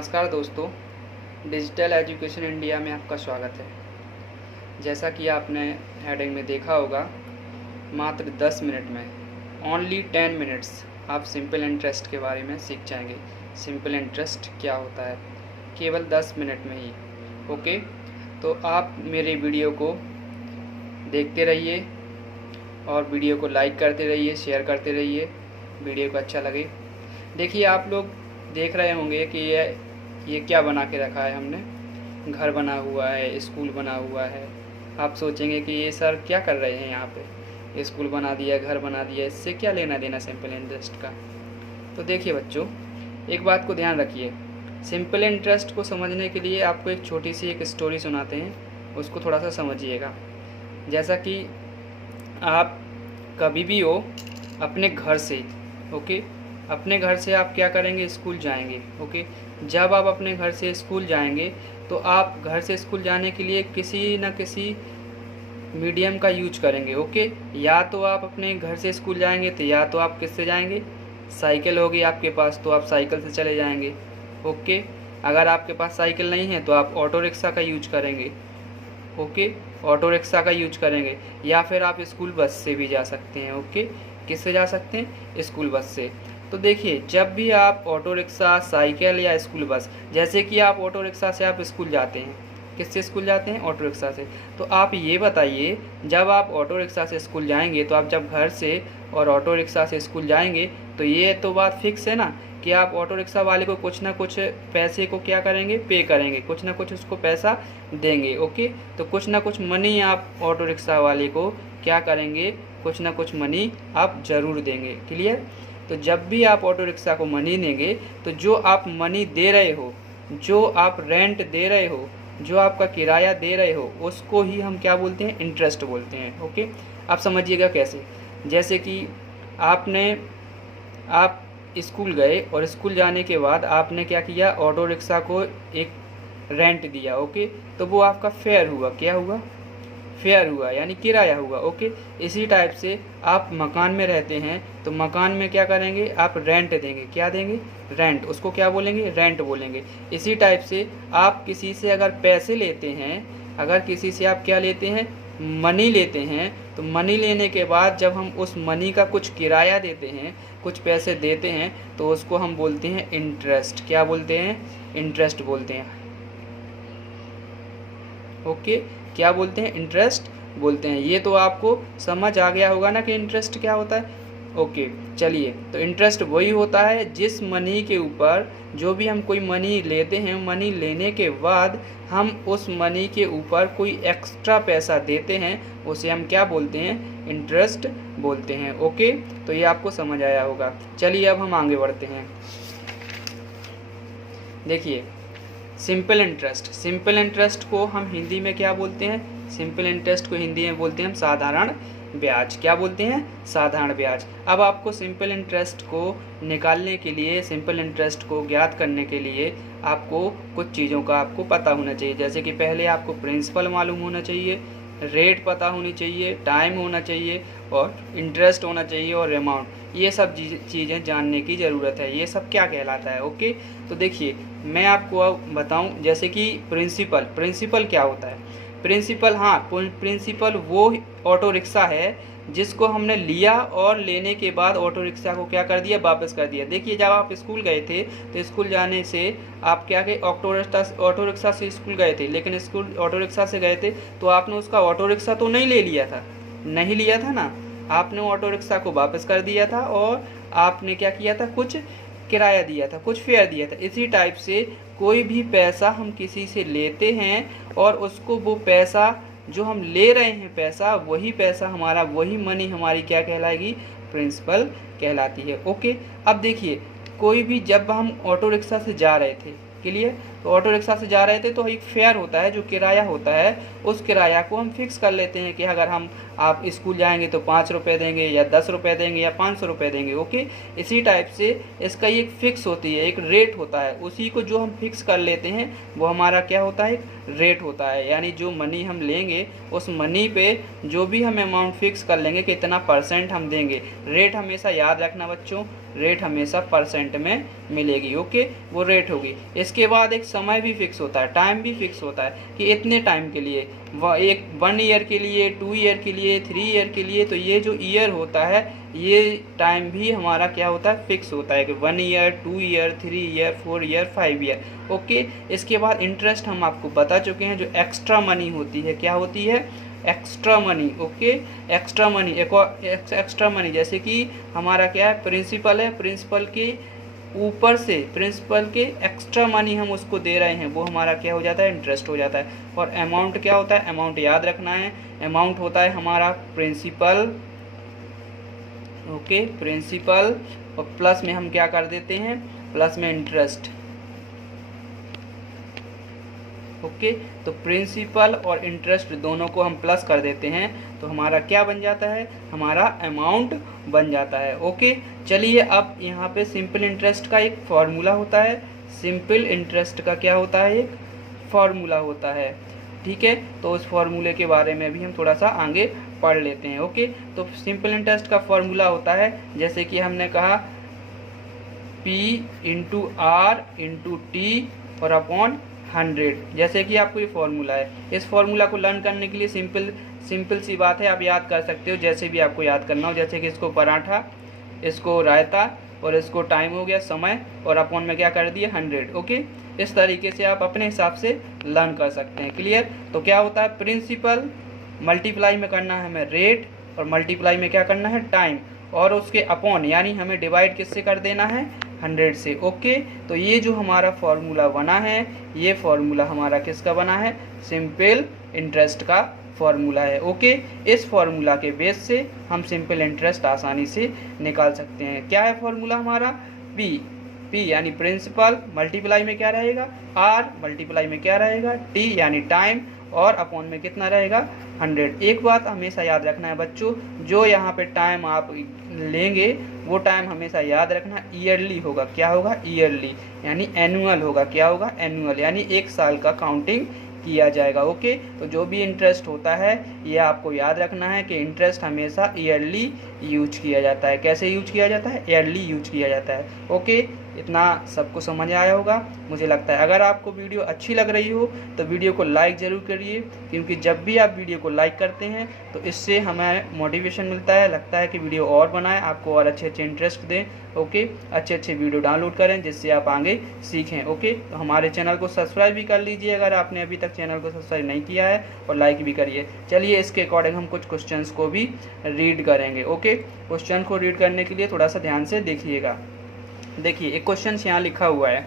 नमस्कार दोस्तों, digital education India में आपका स्वागत है। जैसा कि आपने हेडिंग में देखा होगा, मात्र 10 मिनट में, ओनली 10 मिनट्स, आप सिंपल इंटरेस्ट के बारे में सीख जाएंगे। सिंपल इंटरेस्ट क्या होता है, केवल 10 मिनट में ही। ओके, तो आप मेरे वीडियो को देखते रहिए और वीडियो को लाइक करते रहिए, शेयर करते रहिए, वीडियो को अच्छा लगे। देखिए, आप लोग देख रहे होंगे कि ये क्या बना के रखा है हमने। घर बना हुआ है, स्कूल बना हुआ है। आप सोचेंगे कि ये सर क्या कर रहे हैं यहाँ पे, स्कूल बना दिया, घर बना दिया, इससे क्या लेना देना सिंपल इंटरेस्ट का। तो देखिए बच्चों, एक बात को ध्यान रखिए। सिंपल इंटरेस्ट को समझने के लिए आपको एक छोटी सी एक स्टोरी सुनाते हैं, उसको थोड़ा सा समझिएगा। जैसा कि आप कभी भी हो अपने घर से, ओके, अपने घर से आप क्या करेंगे, स्कूल जाएंगे। ओके, जब आप अपने घर से स्कूल जाएंगे तो आप घर से स्कूल जाने के लिए किसी न किसी मीडियम का यूज करेंगे। ओके, या तो आप अपने घर से स्कूल जाएंगे तो या तो आप किससे जाएंगे, साइकिल होगी आपके पास तो आप साइकिल से चले जाएंगे। ओके, अगर आपके पास साइकिल नहीं है तो आप ऑटो रिक्शा का यूज करेंगे। ओके, ऑटो रिक्शा का यूज करेंगे, या फिर आप स्कूल बस से भी जा सकते हैं। ओके, किससे जा सकते हैं, स्कूल बस से। तो देखिए, जब भी आप ऑटो रिक्शा, साइकिल या स्कूल बस, जैसे कि आप ऑटो रिक्शा से आप स्कूल जाते हैं, किससे स्कूल जाते हैं, ऑटो रिक्शा से। तो आप ये बताइए, जब आप ऑटो रिक्शा से स्कूल जाएंगे तो आप जब घर से और ऑटो रिक्शा से स्कूल जाएंगे तो ये तो बात फिक्स है ना कि आप ऑटो रिक्शा वाले को कुछ ना कुछ पैसे को क्या करेंगे, पे करेंगे, कुछ ना कुछ उसको पैसा देंगे। ओके, तो कुछ ना कुछ मनी आप ऑटो रिक्शा वाले को क्या करेंगे, कुछ ना कुछ मनी आप ज़रूर देंगे। क्लियर। तो जब भी आप ऑटो रिक्शा को मनी देंगे तो जो आप मनी दे रहे हो, जो आप रेंट दे रहे हो, जो आपका किराया दे रहे हो, उसको ही हम क्या बोलते हैं, इंटरेस्ट बोलते हैं। ओके, आप समझिएगा कैसे। जैसे कि आप स्कूल गए और स्कूल जाने के बाद आपने क्या किया, ऑटो रिक्शा को एक रेंट दिया। ओके, तो वो आपका फेयर हुआ, क्या हुआ, फेयर हुआ, यानी किराया हुआ। ओके, इसी टाइप से आप मकान में रहते हैं तो मकान में क्या करेंगे, आप रेंट देंगे। क्या देंगे, रेंट, उसको क्या बोलेंगे, रेंट बोलेंगे। इसी टाइप से आप किसी से अगर पैसे लेते हैं, अगर किसी से आप क्या लेते हैं, मनी लेते हैं, तो मनी लेने के बाद जब हम उस मनी का कुछ किराया देते हैं, कुछ पैसे देते हैं, तो उसको हम बोलते हैं इंटरेस्ट। क्या बोलते हैं, इंटरेस्ट बोलते हैं। ओके, क्या बोलते हैं, इंटरेस्ट बोलते हैं। ये तो आपको समझ आ गया होगा ना कि इंटरेस्ट क्या होता है। ओके, चलिए, तो इंटरेस्ट वही होता है जिस मनी के ऊपर, जो भी हम कोई मनी लेते हैं, मनी लेने के बाद हम उस मनी के ऊपर कोई एक्स्ट्रा पैसा देते हैं, उसे हम क्या बोलते हैं, इंटरेस्ट बोलते हैं। ओके, तो ये आपको समझ आया होगा। चलिए अब हम आगे बढ़ते हैं। देखिए, सिंपल इंटरेस्ट, सिंपल इंटरेस्ट को हम हिंदी में क्या बोलते हैं, सिंपल इंटरेस्ट को हिंदी में बोलते हैं हम साधारण ब्याज। क्या बोलते हैं, साधारण ब्याज। अब आपको सिंपल इंटरेस्ट को निकालने के लिए, सिंपल इंटरेस्ट को ज्ञात करने के लिए आपको कुछ चीज़ों का आपको पता होना चाहिए। जैसे कि पहले आपको प्रिंसिपल मालूम होना चाहिए, रेट पता होनी चाहिए, टाइम होना चाहिए और इंटरेस्ट होना चाहिए और अमाउंट। ये सब चीज़ें जानने की ज़रूरत है। ये सब क्या कहलाता है। ओके, तो देखिए, मैं आपको अब बताऊं, जैसे कि प्रिंसिपल, प्रिंसिपल क्या होता है, प्रिंसिपल, हाँ, प्रिंसिपल वो ऑटो रिक्शा है जिसको हमने लिया और लेने के बाद ऑटो रिक्शा को क्या कर दिया, वापस कर दिया। देखिए, जब आप स्कूल गए थे तो स्कूल जाने से आप क्या गए, ऑटो रिक्शा से स्कूल गए थे, लेकिन स्कूल ऑटो रिक्शा से गए थे तो आपने उसका ऑटो रिक्शा तो नहीं ले लिया था, नहीं लिया था ना, आपने ऑटो रिक्शा को वापस कर दिया था और आपने क्या किया था, कुछ किराया दिया था, कुछ फेयर दिया था। इसी टाइप से कोई भी पैसा हम किसी से लेते हैं और उसको वो पैसा जो हम ले रहे हैं, पैसा, वही पैसा हमारा, वही मनी हमारी क्या कहलाएगी, प्रिंसिपल कहलाती है। ओके, अब देखिए, कोई भी, जब हम ऑटो रिक्शा से जा रहे थे, क्लियर, तो ऑटो रिक्शा से जा रहे थे तो एक फेयर होता है, जो किराया होता है उस किराया को हम फिक्स कर लेते हैं कि अगर आप स्कूल जाएंगे तो 5 रुपये देंगे या 10 रुपये देंगे या 500 रुपये देंगे। ओके, इसी टाइप से इसका एक फिक्स होती है, एक रेट होता है, उसी को जो हम फिक्स कर लेते हैं वो हमारा क्या होता है, एक रेट होता है। यानी जो मनी हम लेंगे उस मनी पे जो भी हम अमाउंट फिक्स कर लेंगे कि इतना % हम देंगे। रेट हमेशा याद रखना बच्चों, रेट हमेशा % में मिलेगी। ओके, वो रेट होगी। इसके बाद एक समय भी फिक्स होता है, टाइम भी फिक्स होता है कि इतने टाइम के लिए, 1 ईयर के लिए, 2 ईयर के लिए, 3 ईयर के लिए। तो ये जो ईयर होता है ये टाइम भी हमारा क्या होता है, फिक्स होता है कि 1 year, 2 year, 3 year, 4 year, 5 year. Okay, इसके बाद इंटरेस्ट हम आपको बता चुके हैं। जो एक्स्ट्रा मनी होती है, क्या होती है, extra money. Okay, extra money, एक और एक्स्ट्रा मनी जैसे कि हमारा क्या है, प्रिंसिपल है, प्रिंसिपल के ऊपर से प्रिंसिपल के एक्स्ट्रा मनी हम उसको दे रहे हैं, वो हमारा क्या हो जाता है, इंटरेस्ट हो जाता है। और अमाउंट क्या होता है, अमाउंट याद रखना है, अमाउंट होता है हमारा प्रिंसिपल। ओके, प्रिंसिपल और प्लस में हम क्या कर देते हैं, प्लस में इंटरेस्ट। ओके, तो प्रिंसिपल और इंटरेस्ट दोनों को हम प्लस कर देते हैं तो हमारा क्या बन जाता है, हमारा अमाउंट बन जाता है। ओके, चलिए अब यहाँ पे सिंपल इंटरेस्ट का एक फॉर्मूला होता है, सिंपल इंटरेस्ट का क्या होता है, एक फॉर्मूला होता है। ठीक है, तो उस फॉर्मूले के बारे में भी हम थोड़ा सा आगे पढ़ लेते हैं। ओके, तो सिंपल इंटरेस्ट का फॉर्मूला होता है जैसे कि हमने कहा P × R × T और अपॉन 100। जैसे कि आपको ये फॉर्मूला है, इस फॉर्मूला को लर्न करने के लिए सिंपल सी बात है, आप याद कर सकते हो जैसे भी आपको याद करना हो। जैसे कि इसको पराठा, इसको रायता और इसको टाइम हो गया समय, और अपॉन में क्या कर दिया, 100। ओके, इस तरीके से आप अपने हिसाब से लर्न कर सकते हैं। क्लियर? तो क्या होता है, प्रिंसिपल मल्टीप्लाई में करना है हमें रेट, और मल्टीप्लाई में क्या करना है, टाइम, और उसके अपॉन यानी हमें डिवाइड किससे कर देना है, 100 से। ओके, तो ये जो हमारा फॉर्मूला बना है, ये फॉर्मूला हमारा किसका बना है, सिंपल इंटरेस्ट का फॉर्मूला है। ओके, इस फॉर्मूला के बेस से हम सिंपल इंटरेस्ट आसानी से निकाल सकते हैं। क्या है फॉर्मूला हमारा, P यानी प्रिंसिपल, मल्टीप्लाई में क्या रहेगा, R, मल्टीप्लाई में क्या रहेगा, T यानी टाइम, और अपॉन में कितना रहेगा, 100। एक बात हमेशा याद रखना है बच्चों, जो यहाँ पे टाइम आप लेंगे वो टाइम हमेशा याद रखना ईयरली होगा। क्या होगा, ईयरली, यानी एनुअल होगा। क्या होगा, एनुअल, यानी 1 साल का काउंटिंग किया जाएगा। ओके, तो जो भी इंटरेस्ट होता है ये आपको याद रखना है कि इंटरेस्ट हमेशा ईयरली यूज किया जाता है। कैसे यूज किया जाता है, ईयरली यूज किया जाता है। ओके, इतना सबको समझ आया होगा मुझे लगता है। अगर आपको वीडियो अच्छी लग रही हो तो वीडियो को लाइक ज़रूर करिए, क्योंकि जब भी आप वीडियो को लाइक करते हैं तो इससे हमें मोटिवेशन मिलता है, लगता है कि वीडियो और बनाएं, आपको और अच्छे इंटरेस्ट दें। ओके, अच्छे वीडियो डाउनलोड करें जिससे आप आगे सीखें। ओके, तो हमारे चैनल को सब्सक्राइब भी कर लीजिए अगर आपने अभी तक चैनल को सब्सक्राइब नहीं किया है, और लाइक भी करिए। चलिए इसके अकॉर्डिंग हम कुछ क्वेश्चंस को भी रीड करेंगे। ओके, क्वेश्चन को रीड करने के लिए थोड़ा सा ध्यान से देखिएगा। देखिए एक क्वेश्चन यहाँ लिखा हुआ है।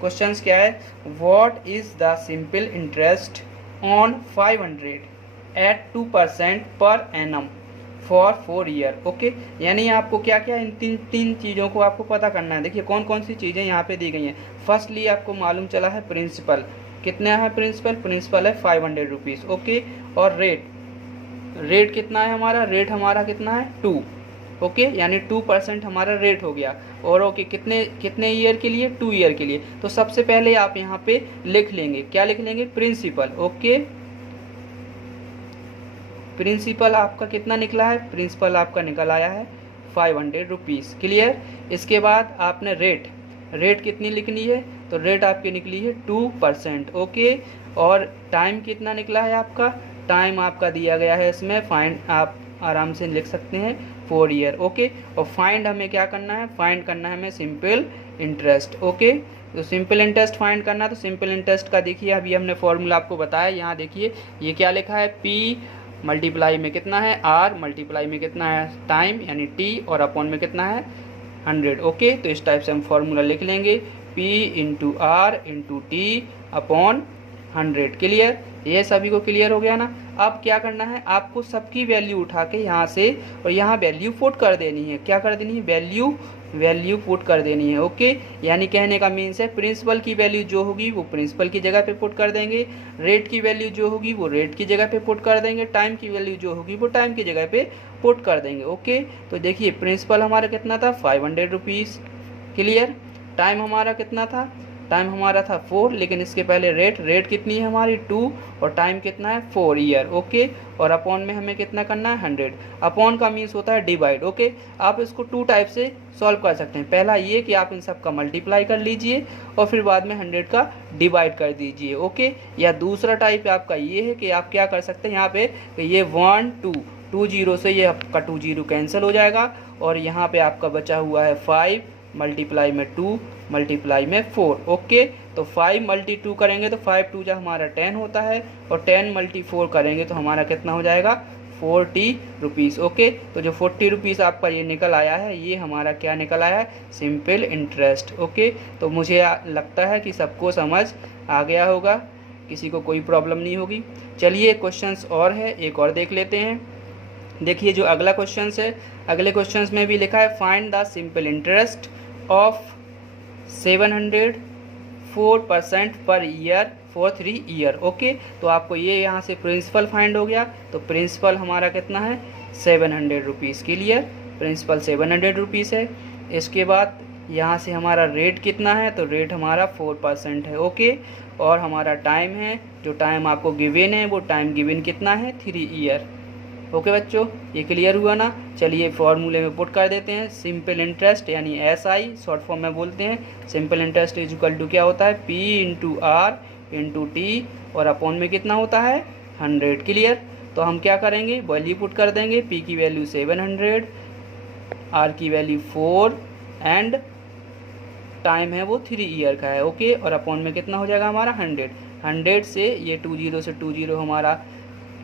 क्वेश्चन क्या है, what is the simple interest on 500 at 2% per annum for 4 year. Okay, यानी आपको क्या क्या इन तीन चीज़ों को आपको पता करना है। देखिए कौन कौन सी चीज़ें यहाँ पे दी गई हैं। फर्स्टली आपको मालूम चला है प्रिंसिपल, कितना है प्रिंसिपल है 500 रुपीज़। ओके, और रेट कितना है हमारा, रेट हमारा कितना है 2। ओके, यानी 2% हमारा रेट हो गया। और ओके, कितने ईयर के लिए, 2 ईयर के लिए। तो सबसे पहले आप यहाँ पे लिख लेंगे, क्या लिख लेंगे, प्रिंसिपल। ओके, प्रिंसिपल आपका कितना निकला है, प्रिंसिपल आपका निकल आया है 500 रुपीज़। क्लियर? इसके बाद आपने रेट कितनी लिखनी है, तो रेट आपकी निकली है 2%। ओके, और टाइम कितना निकला है आपका, टाइम आपका दिया गया है इसमें, फाइंड आप आराम से लिख सकते हैं 4 ईयर। ओके, और फाइंड हमें क्या करना है, फाइंड करना है हमें सिंपल इंटरेस्ट। ओके, तो सिंपल इंटरेस्ट फाइंड करना है। तो सिंपल इंटरेस्ट का देखिए अभी हमने फॉर्मूला आपको बताया, यहाँ देखिए ये क्या लिखा है, P मल्टीप्लाई में कितना है, R मल्टीप्लाई में कितना है, टाइम यानी T, और अपॉन में कितना है, 100। ओके, तो इस टाइप से हम फॉर्मूला लिख लेंगे, P × R × T upon 100। Clear? ये सभी को क्लियर हो गया ना। अब क्या करना है, आपको सबकी वैल्यू उठा के यहाँ से और यहाँ वैल्यू पुट कर देनी है। क्या कर देनी है? वैल्यू पुट कर देनी है। ओके, यानी कहने का मीन्स है प्रिंसिपल की वैल्यू जो होगी वो प्रिंसिपल की जगह पे पुट कर देंगे, रेट की वैल्यू जो होगी वो रेट की जगह पे पुट कर देंगे, टाइम की वैल्यू जो होगी वो टाइम की जगह पे पुट कर देंगे। ओके, तो देखिए प्रिंसिपल हमारा कितना था? 500 रुपीज़। क्लियर? टाइम हमारा कितना था? टाइम हमारा था 4, लेकिन इसके पहले रेट कितनी है हमारी? 2, और टाइम कितना है? 4 ईयर। ओके, और अपॉन में हमें कितना करना है? 100। अपॉन का मीन्स होता है डिवाइड। ओके, आप इसको 2 टाइप से सॉल्व कर सकते हैं। पहला ये कि आप इन सब का मल्टीप्लाई कर लीजिए और फिर बाद में 100 का डिवाइड कर दीजिए। ओके, या दूसरा टाइप आपका ये है कि आप क्या कर सकते हैं, यहाँ पे कि ये 1 2 0 से ये आपका 2 0 कैंसिल हो जाएगा और यहाँ पे आपका बचा हुआ है 5 मल्टीप्लाई में 2 मल्टीप्लाई में 4। ओके, तो 5 मल्टी 2 करेंगे तो 5 2 जा हमारा 10 होता है और 10 मल्टी 4 करेंगे तो हमारा कितना हो जाएगा? 40 रुपीज़। ओके, तो जो 40 रुपीज़ आपका ये निकल आया है, ये हमारा क्या निकल आया है? Simple interest. ओके, तो मुझे लगता है कि सबको समझ आ गया होगा, किसी को कोई प्रॉब्लम नहीं होगी। चलिए क्वेश्चंस और है, एक और देख लेते हैं। देखिए जो अगला क्वेश्चन है, अगले क्वेश्चन में भी लिखा है find the simple interest of 704% per year for 3 year. Okay, तो आपको ये यहाँ से प्रिंसिपल फाइंड हो गया, तो प्रिंसिपल हमारा कितना है? 700 रुपीज़। क्लियर? प्रिंसिपल 700 रुपीज़ है। इसके बाद यहाँ से हमारा रेट कितना है? तो रेट हमारा 4% है। ओके, और हमारा टाइम है, जो टाइम आपको गिवन है वो टाइम गिवन कितना है? 3 ईयर। ओके बच्चों, ये क्लियर हुआ ना। चलिए फॉर्मूले में पुट कर देते हैं। सिंपल इंटरेस्ट यानी SI शॉर्ट फॉर्म में बोलते हैं। Simple interest is equal to क्या होता है? P into R into T, और अपॉन में कितना होता है? 100। क्लियर? तो हम क्या करेंगे? वैल्यू पुट कर देंगे। P की वैल्यू 700, R की वैल्यू 4 एंड टाइम है वो 3 ईयर का है। ओके, और अपॉन में कितना हो जाएगा हमारा? 100 से ये 2 0 से 2 0 हमारा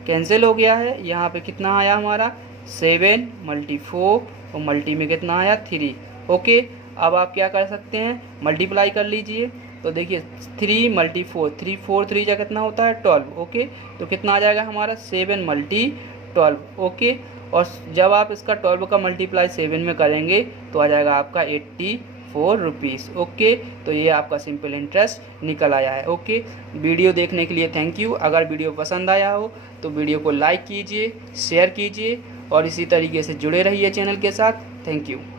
कैंसिल हो गया है। यहाँ पे कितना आया हमारा? 7 मल्टी 4 और मल्टी में कितना आया? 3। ओके, अब आप क्या कर सकते हैं? मल्टीप्लाई कर लीजिए। तो देखिए 3 मल्टी 4, 3 4 3 जा कितना होता है? 12। ओके, तो कितना आ जाएगा हमारा? 7 मल्टी 12। ओके, और जब आप इसका 12 का मल्टीप्लाई 7 में करेंगे तो आ जाएगा आपका 84 रुपीज़। ओके, तो ये आपका सिंपल इंटरेस्ट निकल आया है। ओके, वीडियो देखने के लिए थैंक यू। अगर वीडियो पसंद आया हो तो वीडियो को लाइक कीजिए, शेयर कीजिए और इसी तरीके से जुड़े रहिए चैनल के साथ। Thank you.